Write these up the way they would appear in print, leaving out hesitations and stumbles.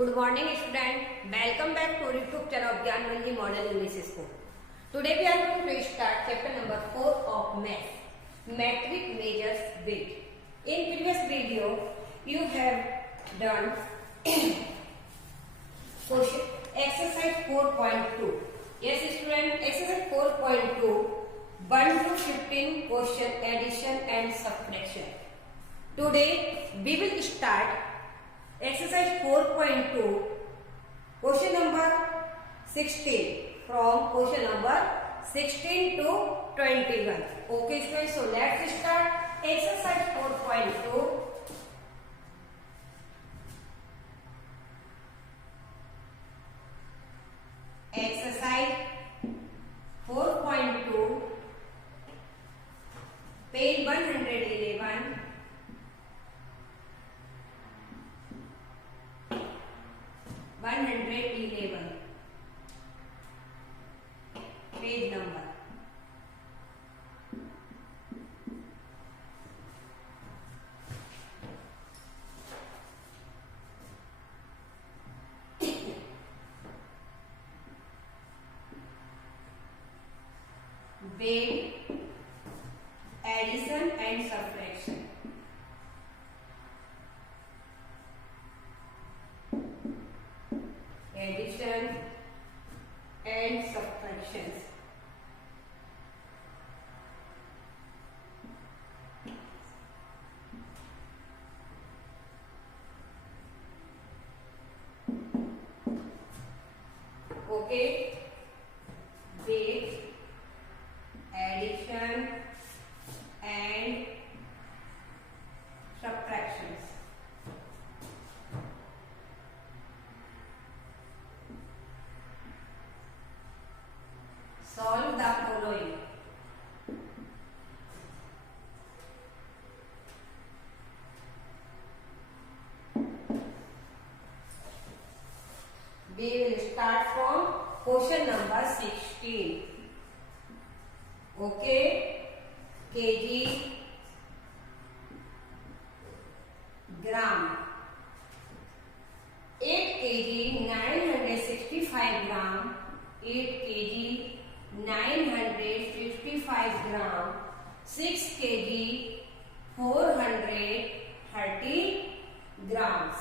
Good morning student. Welcome back to YouTube channel of Gyan Manji Model English School. Today we are going to start chapter number 4 of Math. Metric measures weight. In previous video you have done question exercise 4.2. Yes student, exercise 4.2 1 to 15 question addition and subtraction. Today we will start exercise 4.2 question number 16 from question number 16 to 21. Okay students, so let's start exercise 4.2. Exercise 4.2 page 111. Page number. Weight, addition and subtraction. Addition and subtractions. Okay, weight, addition and subtractions. Solve the following. We will start from question number 16. Okay, kg, gram. 8 kg 965 gram. 8 kg 955 gram. 6 kg 430 grams.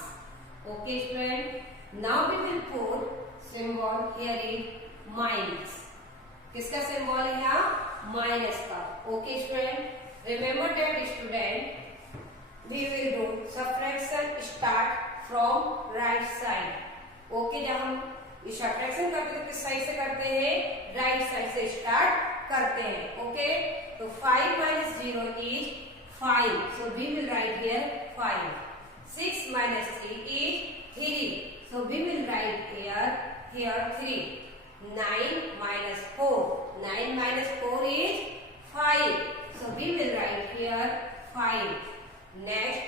Okay student, now we will put symbol here is minus. किसका symbol है यहाँ? Minus का. Okay student, remember that student we will do subtraction start from right side. Okay, जब हम subtraction करते हैं तो किस साइड से करते हैं? राइट साइड से स्टार्ट करते हैं. ओके, तो 5 minus 0 is 5, so we will write here 5. 6 minus 3 is 3, so we will write here 3. 9 minus 4. 9 minus 4 is 5. So we will write here 5. Next,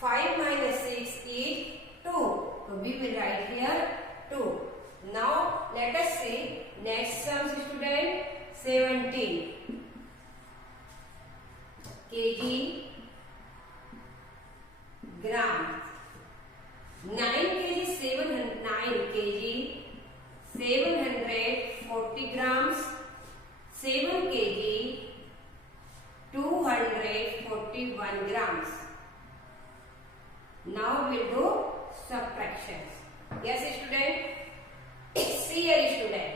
5 minus 6 is 2. So we will write here 2. Now let us see next sums student. 17 kg, gram. 9 kg 9 kg 740 grams. 7 kg 241 grams. Now we'll do subtractions. Yes student, see here student,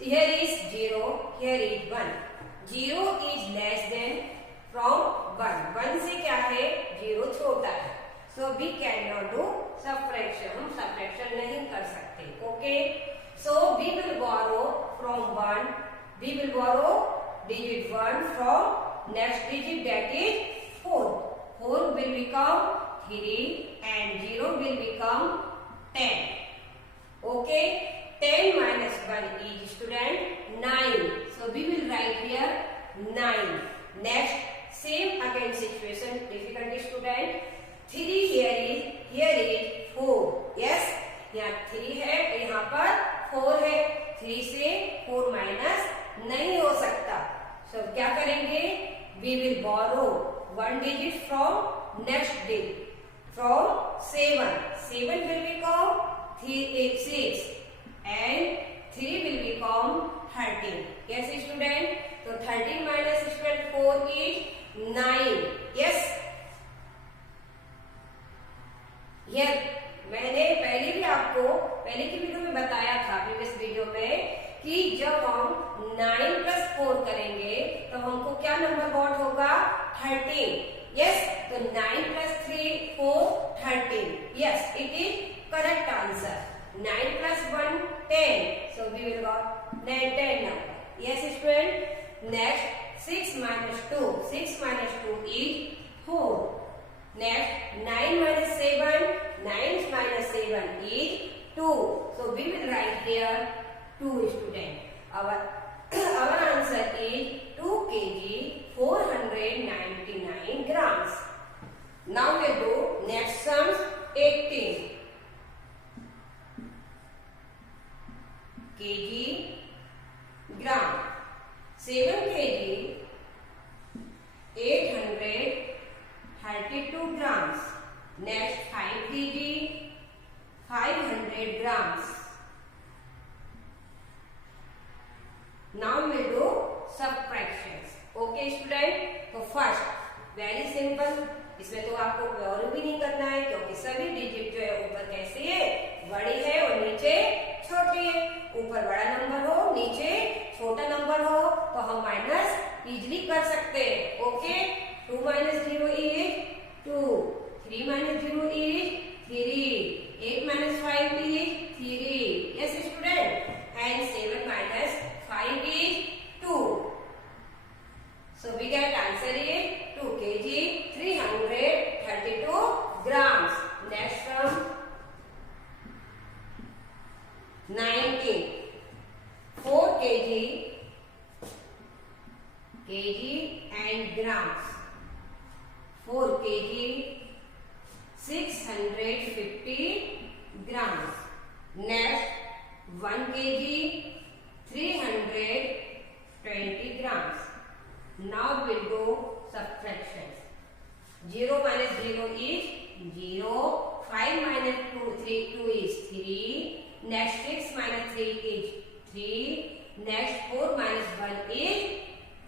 here is 0, here is 1. 0 is less than from 1. 1 से क्या है? 0 छोटा है. So we cannot do subtraction. हम subtraction नहीं कर सकते. Okay, so we will borrow from 1. We will borrow digit 1 from next digit, that is 4. 4 will become 3 and 0 will become 10. Okay, 10 minus 1 is student 9. So we will write here 9. Next, same again situation, difficulty student. 3 here is 4. Yes, यहाँ 3 है, यहाँ पर 4 है. 3 से 4 minus नहीं हो सकता. So क्या करेंगे? We will borrow 1 digit from next digit. from 7. 7 will become 6 and 3 will become 13. Yes, student. So 13 minus student 4 is 9. Yes. Here मैंने पहले भी आपको पहले की वीडियो में बताया था, प्रीवियस वीडियो में, कि जब हम 9 प्लस 4 करेंगे तो हमको क्या नंबर गॉट होगा? 13. यस, तो 9 plus 3 4 13. Yes, it is correct answer. 9 plus 1 10. So we will got 10 number. Yes, student. Next 6 minus 2. 6 minus 2 is 4. Next 9 minus 7. 9 minus 7 is 2. So we will write here 2, student. Our answer is 2 kg 499 grams. Now we do next sums. 18 kg gram. 7 kg 832 grams. Next 5 kg 500 grams. Now we do subtractions. Okay, student. तो first very simple, इसमें तो आपको और भी नहीं करना है, क्योंकि सभी डिजिट जो है ऊपर कैसे है? बड़ी है और नीचे छोटी है. ऊपर बड़ा नंबर हो, नीचे छोटा नंबर हो, तो हम माइनस इजिली कर सकते हैं. Okay, 2 minus 0 is 2. 3 minus 0 is 3. 8 minus 5 is 3. Yes, student. And 7 minus 5 is 2. So we get answer is 2 kg 332 grams. Next from 19. 4 kg and grams. 4 kg 650 grams. Next 1 kg 320 grams. Now we'll do subtractions. 0 minus 0 is 0. 5 minus 2 is 3. Next 6 minus 3 is 3. Next 4 minus 1 is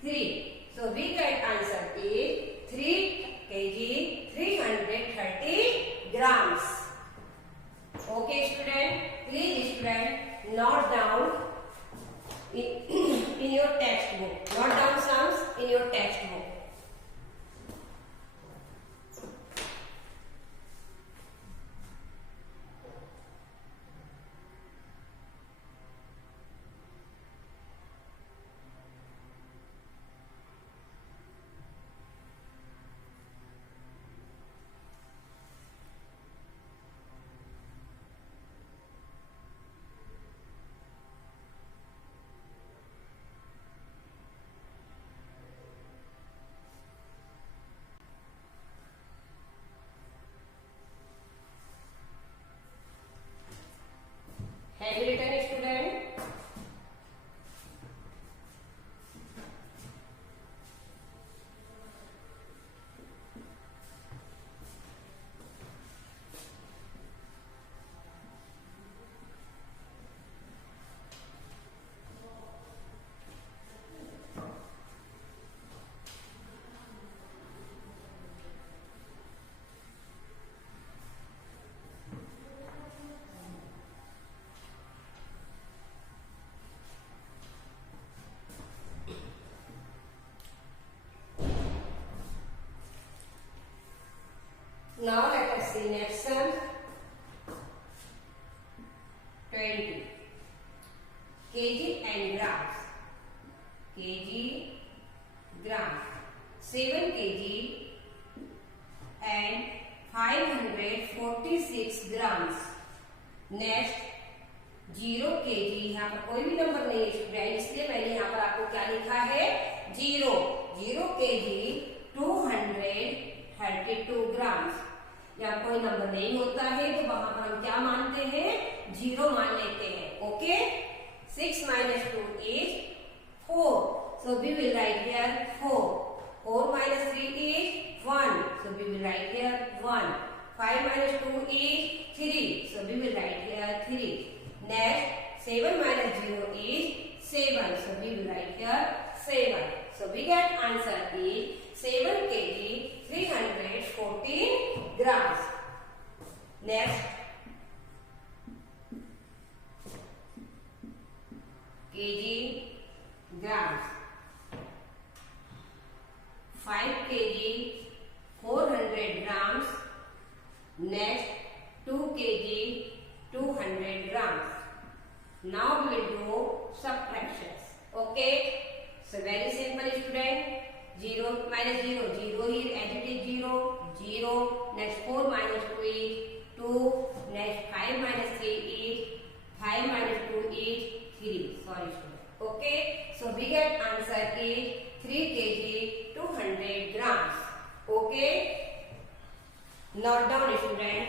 3. So we get answer is 3 kg 330 grams. Okay, student. Please, student, note down in your textbook. Note down sums in your textbook. Have you written, student? Now let us see next sum. 20 kg and grams. Kg gram. 7 kg and 546 grams. Next 0 kg. यहाँ पर कोई भी number नहीं है student, इसलिए मैंने यहाँ पर आपको क्या लिखा है? 0. 0 kg 232 grams. या कोई नंबर नहीं होता है तो वहां पर हम क्या मानते हैं? 0 मान लेते हैं. Okay, 6 minus 2 is 4. So we will write here 4. 4 minus 3 is 1. So we will write here 1. 5 minus 2 is 3. So we will write here 3. Next, 7 minus 0 is 7. So we will write here 7. So we get answer is 7 kg 314 grams. Next, kg grams. 5 kg 400 grams. Next, 2 kg 200 grams. Now we will do subtractions. Okay, so very simple student. 0 minus 0, 0 here as it is 0, 0. Next 4 minus 2 is 2. Next 5 minus 3 is 5 minus 2 is 3. Sorry student. Okay, so we get answer is 3 kg 200 grams. Okay, note down student.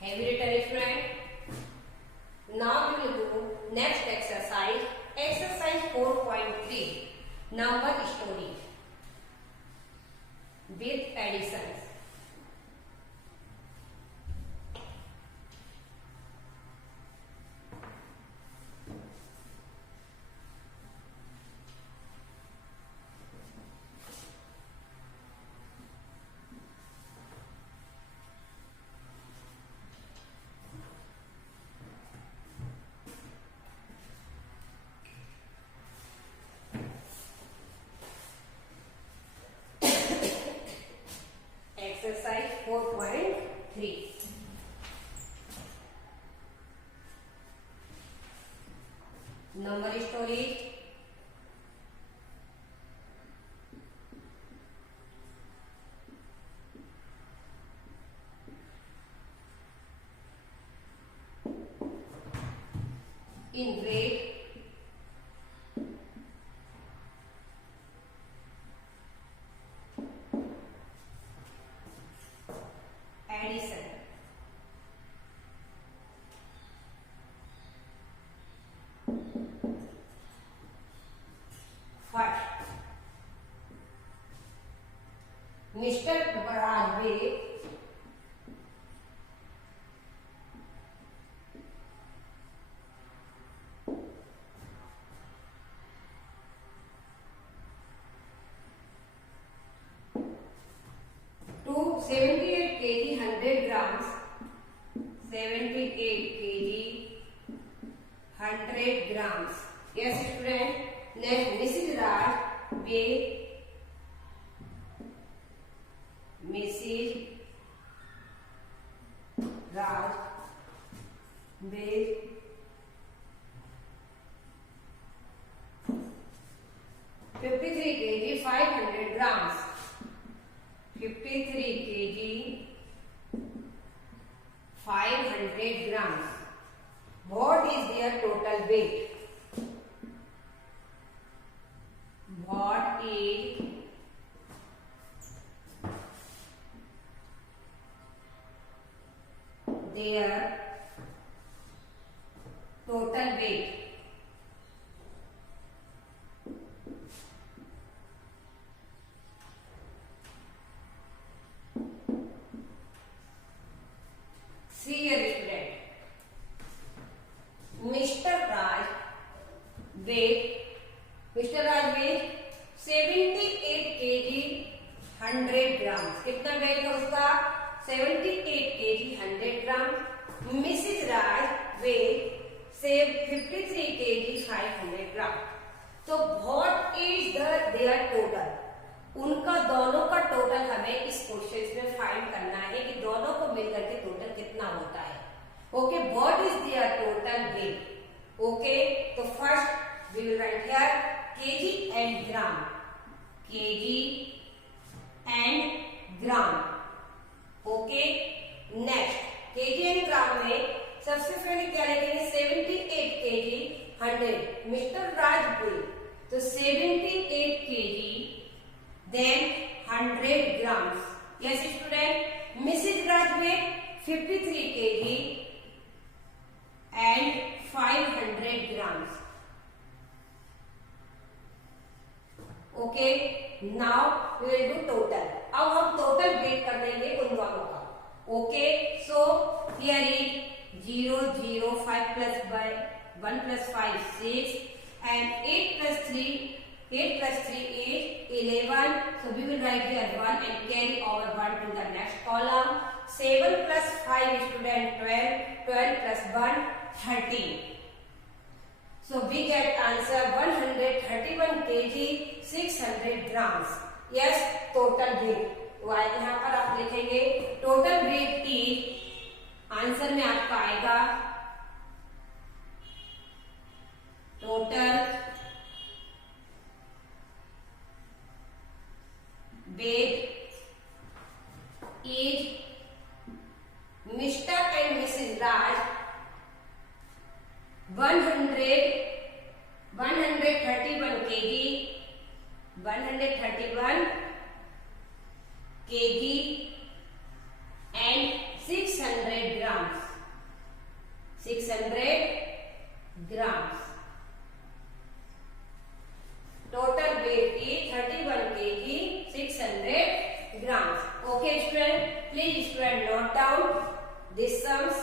Have you written student? Now we will do next exercise. Exercise 4.3. Number story with additions. Exercise 4.3. Number story. In weight. Addition. First, Mr. Rajveer to 78 kg 100 grams. 78 kg 100 grams. Yes student. Next, Mrs. Raj weigh. Mrs. Raj weigh 53 kg 500 grams. 53 kg 500 grams. What is their total weight? What is their total weight? See here student. Mr. Raj weight 78 kg 100 grams. कितना wait है उसका? 78 kg 100 ग्राम. Mrs राज wait 53 kg 500 ग्राम. तो what is there total? उनका दोनों का total हमें इस question में फाइंड करना है कि दोनों को मिलकर के टोटल कितना होता है. Okay, what is there total weight? Okay, तो first we will write here KG and gram. KG and gram. Okay, next KG and gram में सबसे पहले क्या लिखेंगे? 78 केजी 100. Mr. Raj weigh तो 78 kg, then 100 grams. Yes, student. Mrs. Raj weigh 53 kg and 500 grams. Okay. Now we will do total. अब हम total weight कर लेंगे उन दोनों का. Okay. So here is 0, 0, 5 plus 1 plus 5, 6, and 8 plus 3 is 11. So we will write here 1 and carry over 1 to the next column. 7 plus 5 student 12. 12 plus 1 13. So we get answer 131 kg 600 grams. Yes, total weight. तो यहाँ पर आप लिखेंगे total weight is, answer में आपका आएगा total weight is Mr. and Mrs. Raj 131 kg, 131 kg and 600 grams. 600 grams. Total weight is 31 kg, 600 grams. Okay, student. Please, student, note down these sums.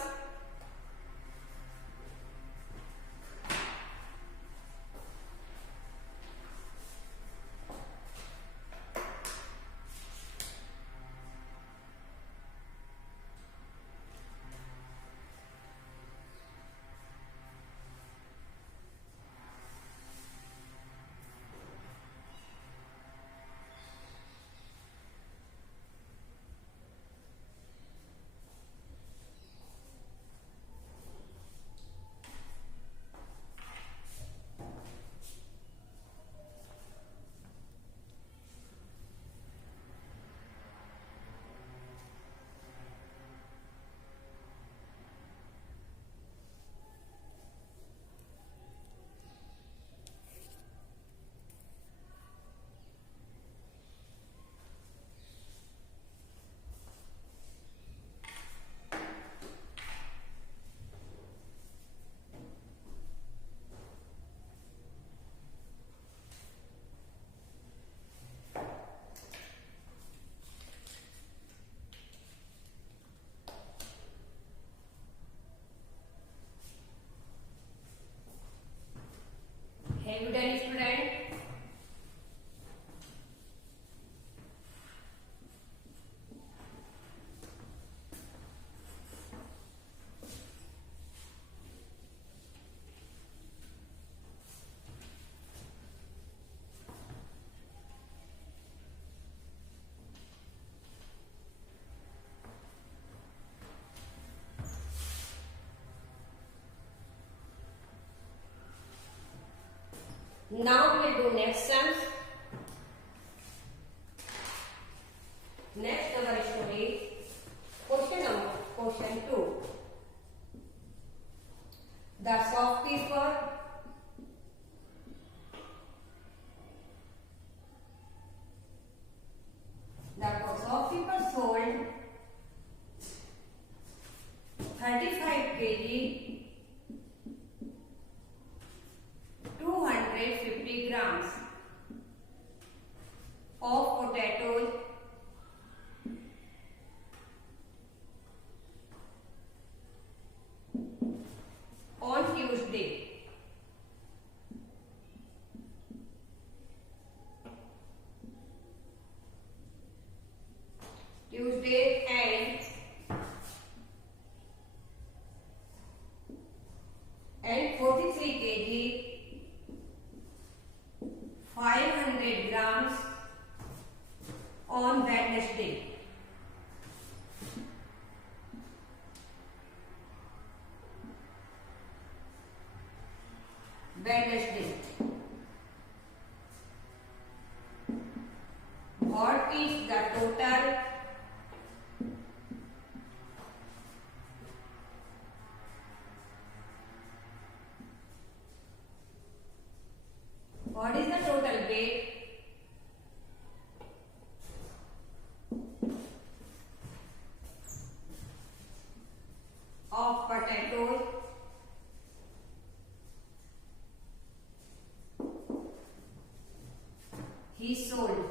Have you done, student? Now we will do next sums. Next our story, question 2. The shopkeeper sold 35 kg 250 grams of potatoes on Tuesday. And 43 kg 500 grams on Wednesday. What is the total What is the total weight of potatoes he sold?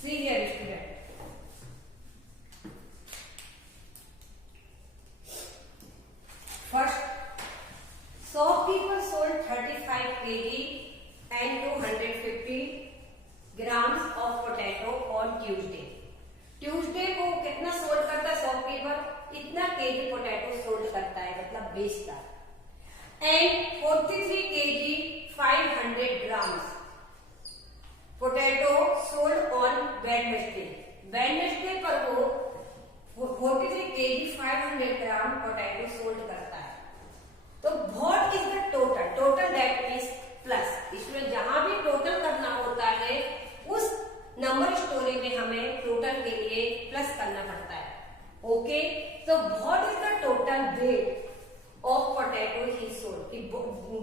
See here, student. First, shopkeeper sold 35 kg and 250 grams of potato on Tuesday. Tuesday को कितना sold करता है shopkeeper? इतना KG potato sold करता है, मतलब बेचता है। And 43 kg 500 grams potato sold on Wednesday. Wednesday पर वो 43 केजी 500 ग्राम पोटैटो सोल्ड करता है। तो what is the total? Total that means plus. इसमें जहां भी टोटल करना होता है उस नंबर स्टोरी में हमें टोटल के लिए प्लस करना पड़ता है। ओके, तो what is the total weight of potato he sold? कि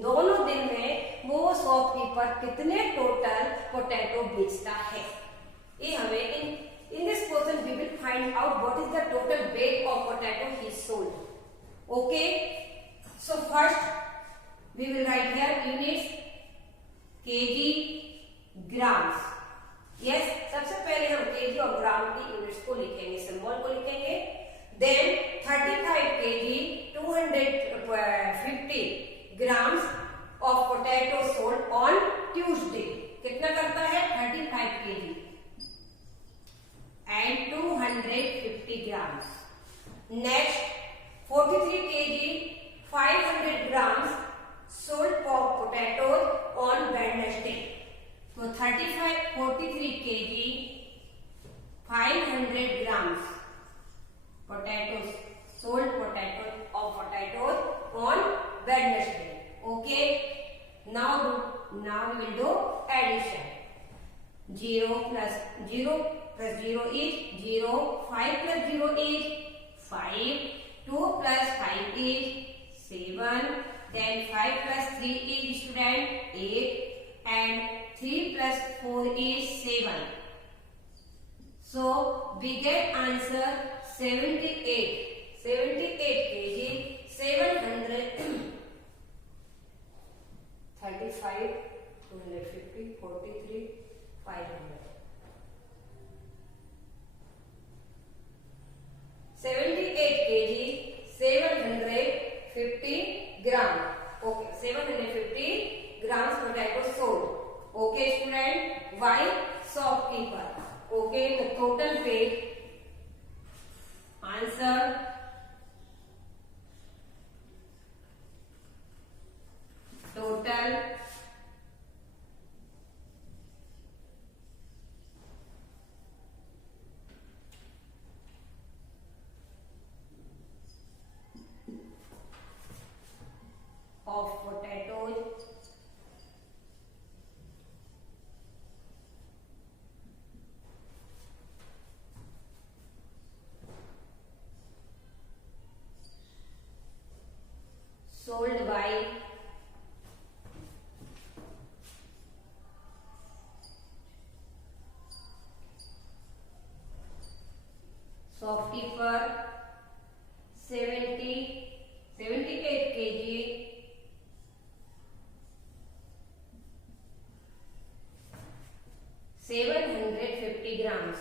दोनों दिन में वो शॉपकीपर कितने टोटल पोटैटो बेचता है। ये हमें in this question we will find out what is the total weight of potato he sold. Okay, so first we will write here units kg grams. Yes, सबसे पहले हम केजी और ग्राम की यूनिट्स को लिखेंगे, सिंबल को लिखेंगे। Then 35 kg 250 grams of potato sold on Tuesday. कितना करता है? 35 kg and 250 grams. Next 43 kg 500 grams sold for potatoes on Wednesday. So 43 kg 500 grams potatoes sold potatoes on Wednesday. Okay. Now we will do addition. 0 plus 0 is 0. 5 plus 0 is 5. 2 plus 5 is 7, then 5 plus 3 is student 8 and 3 plus 4 is 7. So we get answer 78 kg 735 250 43 500 78 kg 750 gram. Okay, 750 grams potato sold. Okay, student. Why? Shopkeeper. Okay, the total weight. Answer. Total of potatoes sold by shopkeeper 78 kg 750 grams.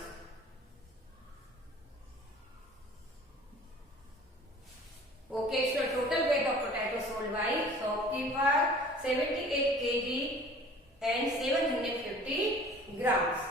Okay, so total weight of potato sold by shopkeeper 78 kg and 750 grams.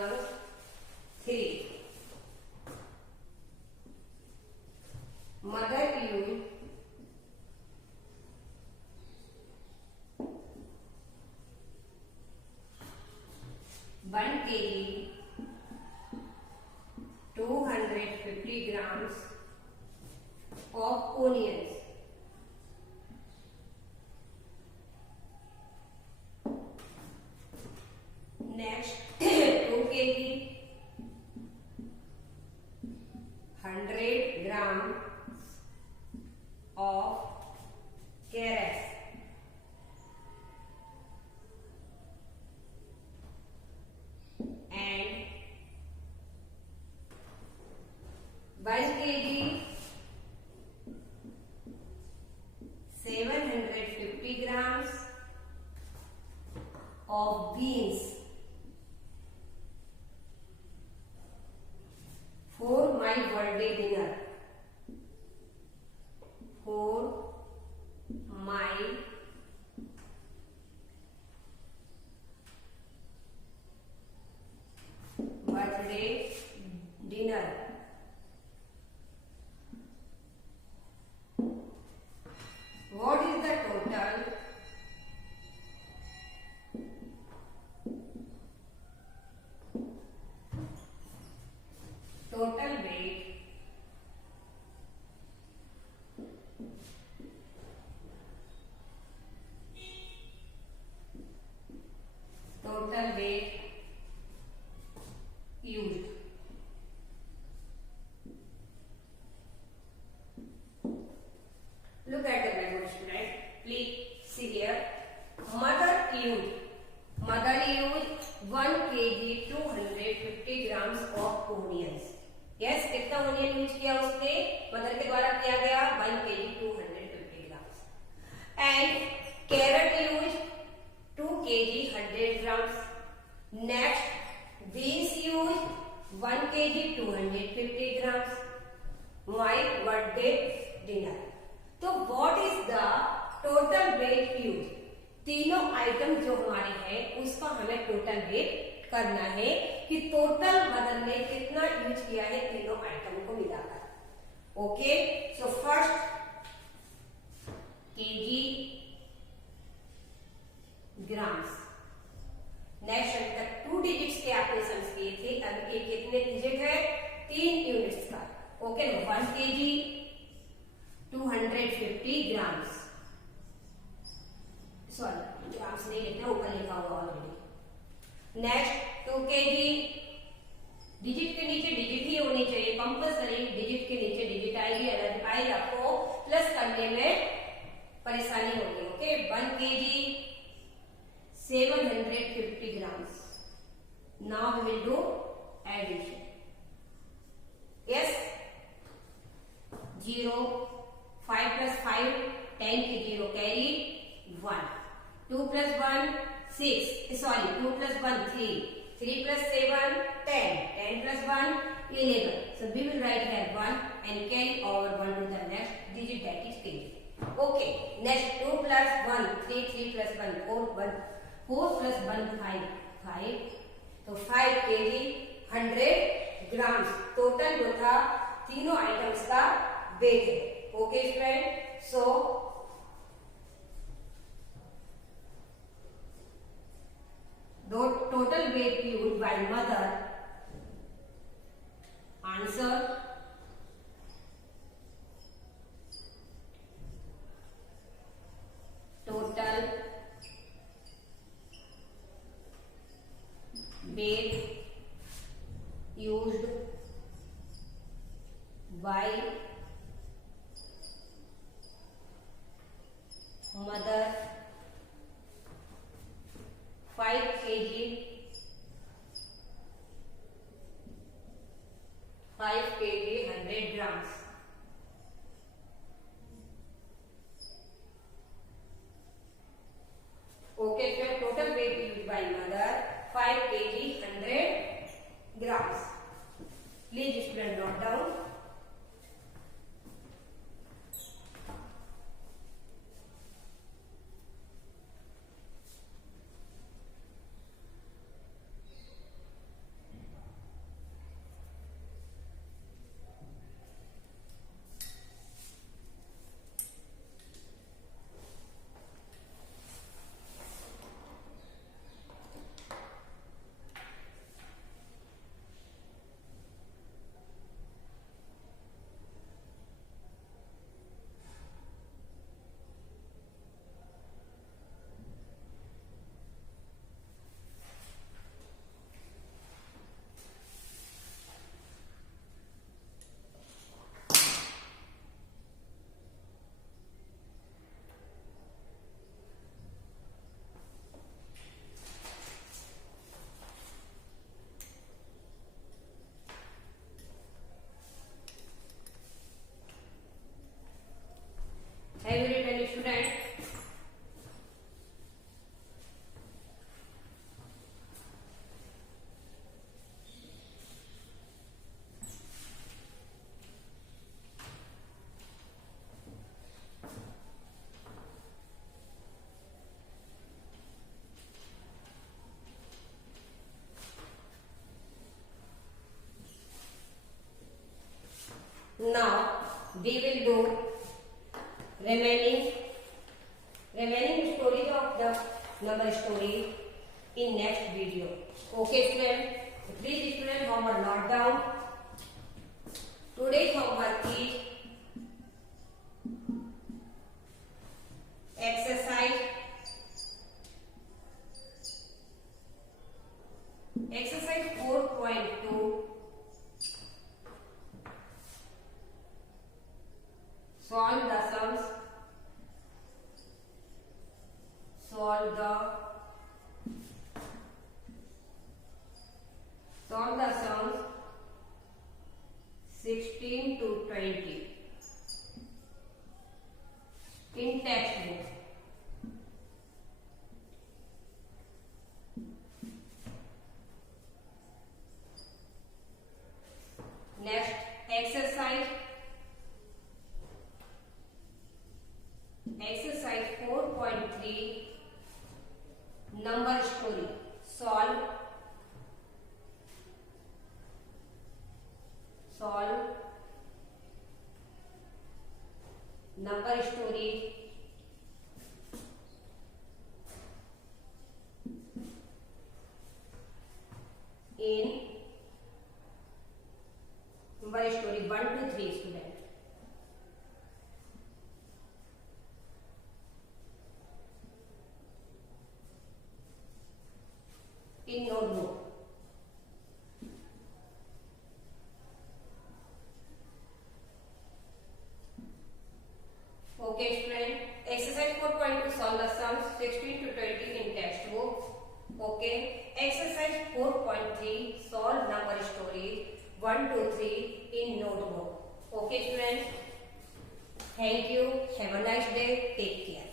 Optional 3. Mother used 1 kg 250 grams of onions. Next, 2 kg 100 grams of carrots. And 1 kg 750 grams of beans for my birthday dinner. For my birthday dinner. What is the total weight used? Look at the memo, student. Please see here. Mother used 1 kg 250 grams of onions. Yes, कितना onion use किया उसने? Mother के द्वारा किया गया 1 kg 250 grams. And carrot used 2 kg 100 grams. Next, beans used 1 kg 250 grams. My birthday dinner. तो what is the total weight use? तीनों item जो हमारे हैं उसका हमें टोटल वेट करना है कि टोटल मदर ने कितना यूज किया है तीनों आइटम को मिलाकर. Okay, so first KG grams. Next अभी तक 2 डिजिट्स के आपने सम्स किए थे. अब ये कितने डिजिट है? 3 यूनिट्स का. Okay, 1 KG 250 grams. Sorry, grams नहीं लिखना, ऊपर लिखा हुआ ऑलरेडी. Next 2 KG. डिजिट के नीचे डिजिट ही होनी चाहिए कंपल्सरी. डिजिट के नीचे डिजिट आएगी, अगर आएगी आपको प्लस करने में परेशानी होगी. Okay, 1 KG 750 grams. Now we will do addition. Yes, 0, 5 plus 5, 10 की 0 carry 1. 2 plus 1, 6. Sorry, 2 plus 1, 3. 3 plus 7, 10. 10 plus 1, 11. So we will write here 1 and carry over 1 to the next digit, that is kg. Okay, next 2 plus 1, 3. 3 plus 1, 4. 4 plus 1, 5. 5. तो 5 kg 100 grams total जो था तीनों items का wait है. Okay student, so total weight used by mother. Answer total weight used by mother 5 kg 100 grams. Okay, so total weight used by mother 5 kg 100 grams. Please student note down. remaining stories of the number story in next video. Okay, student. Please, student, homework note down. Today's homework is exercise 4.2. Solve the sums. Solve the sums 16 to 20 in textbook. Next exercise 4.3 number story. Solve number story in number story 1 to 3 student. In notebook. Okay, student. Exercise 4.2 solve the sums 16 to 20 in textbook. Okay. Exercise 4.3 solve number stories 1 to 3 in notebook. Okay, student. Thank you. Have a nice day. Take care.